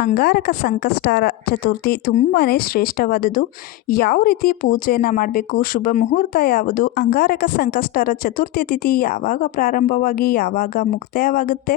ಅಂಗಾರಕ ಸಂಕಷ್ಟಾರ ಚತುರ್ಥಿ ತುಂಬಾ ಶ್ರೇಷ್ಠವಾದದ್ದು. ಯಾವ ರೀತಿ ಪೂಜೆಯನ್ನು ಮಾಡಬೇಕು, ಶುಭ ಮುಹೂರ್ತ ಯಾವುದು, ಅಂಗಾರಕ ಸಂಕಷ್ಟಾರ ಚತುರ್ಥಿ ತಿಥಿ ಯಾವಾಗ ಪ್ರಾರಂಭವಾಗಿ, ಯಾವಾಗ ಮುಕ್ತಾಯವಾಗುತ್ತೆ,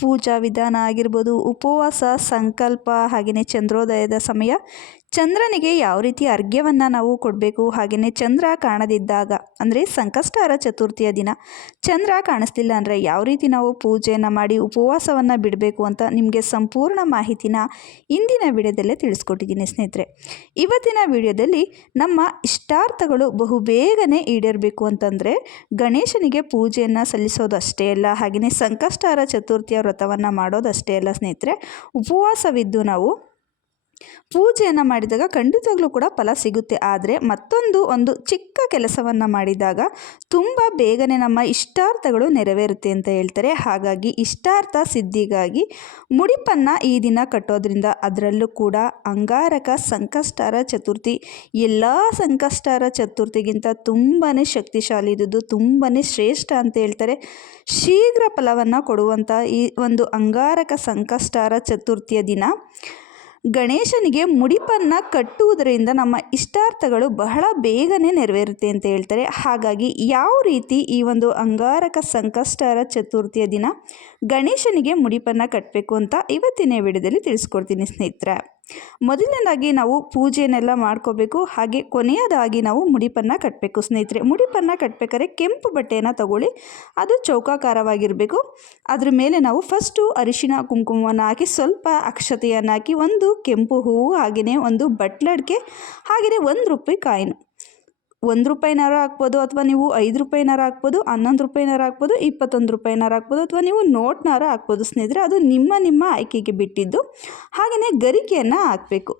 ಪೂಜಾ ವಿಧಾನ ಆಗಿರ್ಬೋದು, ಉಪವಾಸ, ಸಂಕಲ್ಪ ಹಾಗೆಯೇ ಚಂದ್ರೋದಯದ ಸಮಯ, ಚಂದ್ರನಿಗೆ ಯಾವ ರೀತಿ ಅರ್ಘ್ಯವನ್ನು ನಾವು ಕೊಡಬೇಕು ಹಾಗೆಯೇ ಚಂದ್ರ ಕಾಣದಿದ್ದಾಗ, ಅಂದರೆ ಸಂಕಷ್ಟಾರ ಚತುರ್ಥಿಯ ದಿನ, ಚಂದ್ರ ಕಾಣಿಸ್ತಿಲ್ಲ ಅಂದರೆ ಯಾವ ರೀತಿ ನಾವು ಪೂಜೆಯನ್ನು ಮಾಡಿ ಉಪವಾಸವನ್ನು ಬಿಡಬೇಕು ಅಂತ ನಿಮಗೆ ಸಂಪೂರ್ಣ ಮಾಹಿತಿನ ಇಂದಿನ ವಿಡಿಯೋದಲ್ಲೇ ತಿಳಿಸ್ಕೊಟ್ಟಿದ್ದೀನಿ ಸ್ನೇಹಿತರೆ. ಇವತ್ತಿನ ವಿಡಿಯೋದಲ್ಲಿ ನಮ್ಮ ಇಷ್ಟಾರ್ಥಗಳು ಬಹು ಬೇಗನೆ ಈಡೇರಬೇಕು ಅಂತಂದರೆ ಗಣೇಶನಿಗೆ ಪೂಜೆಯನ್ನು ಸಲ್ಲಿಸೋದಷ್ಟೇ ಅಲ್ಲ ಹಾಗೆಯೇ ಸಂಕಷ್ಟಾರ ಚತುರ್ಥಿಯ ವ್ರತವನ್ನು ಮಾಡೋದಷ್ಟೇ ಅಲ್ಲ ಸ್ನೇಹಿತರೆ. ಉಪವಾಸವಿದ್ದು ನಾವು ಪೂಜೆಯನ್ನು ಮಾಡಿದಾಗ ಖಂಡಿತವಾಗ್ಲೂ ಕೂಡ ಫಲ ಸಿಗುತ್ತೆ. ಆದರೆ ಮತ್ತೊಂದು ಒಂದು ಚಿಕ್ಕ ಕೆಲಸವನ್ನು ಮಾಡಿದಾಗ ತುಂಬ ಬೇಗನೆ ನಮ್ಮ ಇಷ್ಟಾರ್ಥಗಳು ನೆರವೇರುತ್ತೆ ಅಂತ ಹೇಳ್ತಾರೆ. ಹಾಗಾಗಿ ಇಷ್ಟಾರ್ಥ ಸಿದ್ಧಿಗಾಗಿ ಮುಡಿಪನ್ನು ಈ ದಿನ ಕಟ್ಟೋದ್ರಿಂದ ಅದರಲ್ಲೂ ಕೂಡ ಅಂಗಾರಕ ಸಂಕಷ್ಟಾರ ಚತುರ್ಥಿ, ಎಲ್ಲ ಸಂಕಷ್ಟಾರ ಚತುರ್ಥಿಗಿಂತ ತುಂಬಾ ಶಕ್ತಿಶಾಲಿ ಇದ್ದು ತುಂಬಾ ಶ್ರೇಷ್ಠ ಅಂತ ಹೇಳ್ತಾರೆ. ಶೀಘ್ರ ಫಲವನ್ನು ಕೊಡುವಂಥ ಈ ಒಂದು ಅಂಗಾರಕ ಸಂಕಷ್ಟಾರ ಚತುರ್ಥಿಯ ದಿನ ಗಣೇಶನಿಗೆ ಮುಡಿಪನ್ನು ಕಟ್ಟುವುದರಿಂದ ನಮ್ಮ ಇಷ್ಟಾರ್ಥಗಳು ಬಹಳ ಬೇಗನೆ ನೆರವೇರುತ್ತೆ ಅಂತ ಹೇಳ್ತಾರೆ. ಹಾಗಾಗಿ ಯಾವ ರೀತಿ ಈ ಒಂದು ಅಂಗಾರಕ ಸಂಕಷ್ಟರ ಚತುರ್ಥಿಯ ದಿನ ಗಣೇಶನಿಗೆ ಮುಡಿಪನ್ನು ಕಟ್ಟಬೇಕು ಅಂತ ಇವತ್ತಿನ ವಿಡಿಯೋದಲ್ಲಿ ತಿಳಿಸ್ಕೊಡ್ತೀನಿ ಸ್ನೇಹಿತರೆ. ಮೊದಲನೇದಾಗಿ ನಾವು ಪೂಜೆಯನ್ನೆಲ್ಲ ಮಾಡ್ಕೋಬೇಕು. ಹಾಗೆ ಕೊನೆಯದಾಗಿ ನಾವು ಮುಡಿಪನ್ನು ಕಟ್ಟಬೇಕು ಸ್ನೇಹಿತರೆ, ಮುಡಿಪನ್ನು ಕಟ್ಟಬೇಕಾದ್ರೆ ಕೆಂಪು ಬಟ್ಟೆಯನ್ನು ತಗೊಳ್ಳಿ. ಅದು ಚೌಕಾಕಾರವಾಗಿರಬೇಕು. ಅದ್ರ ಮೇಲೆ ನಾವು ಫಸ್ಟು ಅರಿಶಿನ ಕುಂಕುಮವನ್ನು ಹಾಕಿ ಸ್ವಲ್ಪ ಅಕ್ಷತೆಯನ್ನು ಹಾಕಿ ಒಂದು ಕೆಂಪು ಹೂವು, ಹಾಗೆಯೇ ಒಂದು ಬಟ್ಲಡ್ಕೆ, ಹಾಗೆಯೇ ಒಂದು ರೂಪಾಯಿ ಕಾಯಿನು ಒಂದು ರೂಪಾಯಿನಾರ ಹಾಕ್ಬೋದು ಅಥವಾ ನೀವು ಐದು ರೂಪಾಯಿನಾರ ಹಾಕ್ಬೋದು, ಹನ್ನೊಂದು ರೂಪಾಯಿನಾರ ಹಾಕ್ಬೋದು, ಇಪ್ಪತ್ತೊಂದು ರೂಪಾಯಿನಾರ ಹಾಕ್ಬೋದು ಅಥವಾ ನೀವು ನೋಟ್ನಾರ ಹಾಕ್ಬೋದು ಸ್ನೇಹಿತರೆ, ಅದು ನಿಮ್ಮ ನಿಮ್ಮ ಆಯ್ಕೆಗೆ ಬಿಟ್ಟಿದ್ದು. ಹಾಗೆಯೇ ಗರಿಕೆಯನ್ನು ಹಾಕಬೇಕು.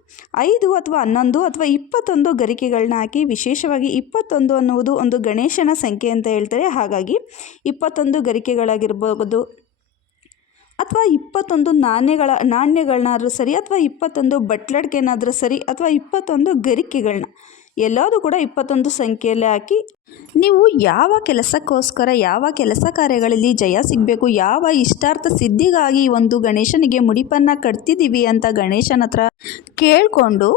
ಐದು ಅಥವಾ ಹನ್ನೊಂದು ಅಥವಾ ಇಪ್ಪತ್ತೊಂದು ಗರಿಕೆಗಳನ್ನ ಹಾಕಿ ವಿಶೇಷವಾಗಿ ಇಪ್ಪತ್ತೊಂದು ಅನ್ನುವುದು ಒಂದು ಗಣೇಶನ ಸಂಖ್ಯೆ ಅಂತ ಹೇಳ್ತಾರೆ. ಹಾಗಾಗಿ ಇಪ್ಪತ್ತೊಂದು ಗರಿಕೆಗಳಾಗಿರ್ಬೋದು ಅಥವಾ ಇಪ್ಪತ್ತೊಂದು ನಾಣ್ಯಗಳ ನಾಣ್ಯಗಳನ್ನಾದ್ರೂ ಸರಿ ಅಥವಾ ಇಪ್ಪತ್ತೊಂದು ಬಟ್ಲಡ್ಗೆನಾದರೂ ಸರಿ ಅಥವಾ ಇಪ್ಪತ್ತೊಂದು ಗರಿಕೆಗಳನ್ನ ಎಲ್ಲದೂ ಕೂಡ ಇಪ್ಪತ್ತೊಂದು ಸಂಖ್ಯೆಯಲ್ಲೇ ಹಾಕಿ ನೀವು ಯಾವ ಕೆಲಸಕ್ಕೋಸ್ಕರ, ಯಾವ ಕೆಲಸ ಕಾರ್ಯಗಳಲ್ಲಿ ಜಯ ಸಿಗಬೇಕು, ಯಾವ ಇಷ್ಟಾರ್ಥ ಸಿದ್ಧಿಗಾಗಿ ಒಂದು ಗಣೇಶನಿಗೆ ಮುಡಿಪನ್ನು ಕಟ್ತಿದ್ದೀವಿ ಅಂತ ಗಣೇಶನ ಹತ್ರ ಕೇಳಿಕೊಂಡು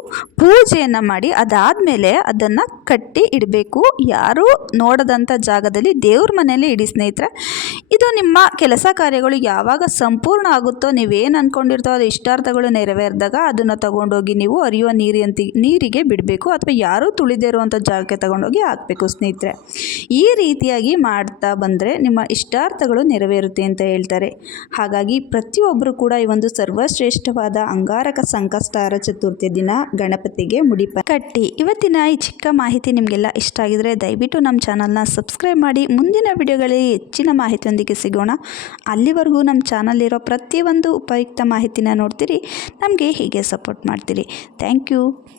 ಪೂಜೆಯನ್ನು ಮಾಡಿ ಅದಾದಮೇಲೆ ಅದನ್ನು ಕಟ್ಟಿ ಇಡಬೇಕು. ಯಾರೂ ನೋಡದಂಥ ಜಾಗದಲ್ಲಿ ದೇವ್ರ ಮನೆಯಲ್ಲಿ ಇಡಿ ಸ್ನೇಹಿತರೆ, ಇದು ನಿಮ್ಮ ಕೆಲಸ ಕಾರ್ಯಗಳು ಯಾವಾಗ ಸಂಪೂರ್ಣ ಆಗುತ್ತೋ, ನೀವೇನು ಅಂದ್ಕೊಂಡಿರ್ತೋ ಅದು ಇಷ್ಟಾರ್ಥಗಳು ನೆರವೇರಿದಾಗ ಅದನ್ನು ತಗೊಂಡೋಗಿ ನೀವು ಅರಿಯುವ ನೀರಿಯಂತಿ, ನೀರಿಗೆ ಬಿಡಬೇಕು ಅಥವಾ ಯಾರೂ ತುಳಿದಿರುವಂಥ ಜಾಗಕ್ಕೆ ತಗೊಂಡೋಗಿ ಹಾಕಬೇಕು ಸ್ನೇಹಿತರೆ. ಈ ರೀತಿಯಾಗಿ ಮಾಡ್ತಾ ಬಂದರೆ ನಿಮ್ಮ ಇಷ್ಟಾರ್ಥಗಳು ನೆರವೇರುತ್ತೆ ಅಂತ ಹೇಳ್ತಾರೆ. ಹಾಗಾಗಿ ಪ್ರತಿಯೊಬ್ಬರು ಕೂಡ ಈ ಒಂದು ಸರ್ವಶ್ರೇಷ್ಠವಾದ ಅಂಗಾರಕ ಸಂಕಷ್ಟಾರ ಚತುರ್ಥಿ ದಿನ ಗಣಪತಿಗೆ ಮುಡಿಪ ಕಟ್ಟಿ. ಇವತ್ತಿನ ಈ ಚಿಕ್ಕ ಮಾಹಿತಿ ನಿಮಗೆಲ್ಲ ಇಷ್ಟ ಆಗಿದರೆ ದಯವಿಟ್ಟು ನಮ್ಮ ಚಾನಲ್ನ ಸಬ್ಸ್ಕ್ರೈಬ್ ಮಾಡಿ. ಮುಂದಿನ ವಿಡಿಯೋಗಳಲ್ಲಿ ಹೆಚ್ಚಿನ ಮಾಹಿತಿಯೊಂದಿಗೆ ಸಿಗೋಣ. ಅಲ್ಲಿವರೆಗೂ ನಮ್ಮ ಚಾನಲ್ಲಿರೋ ಪ್ರತಿಯೊಂದು ಉಪಯುಕ್ತ ಮಾಹಿತಿನ ನೋಡ್ತೀರಿ. ನಮಗೆ ಹೀಗೆ ಸಪೋರ್ಟ್ ಮಾಡ್ತೀರಿ. Thank you.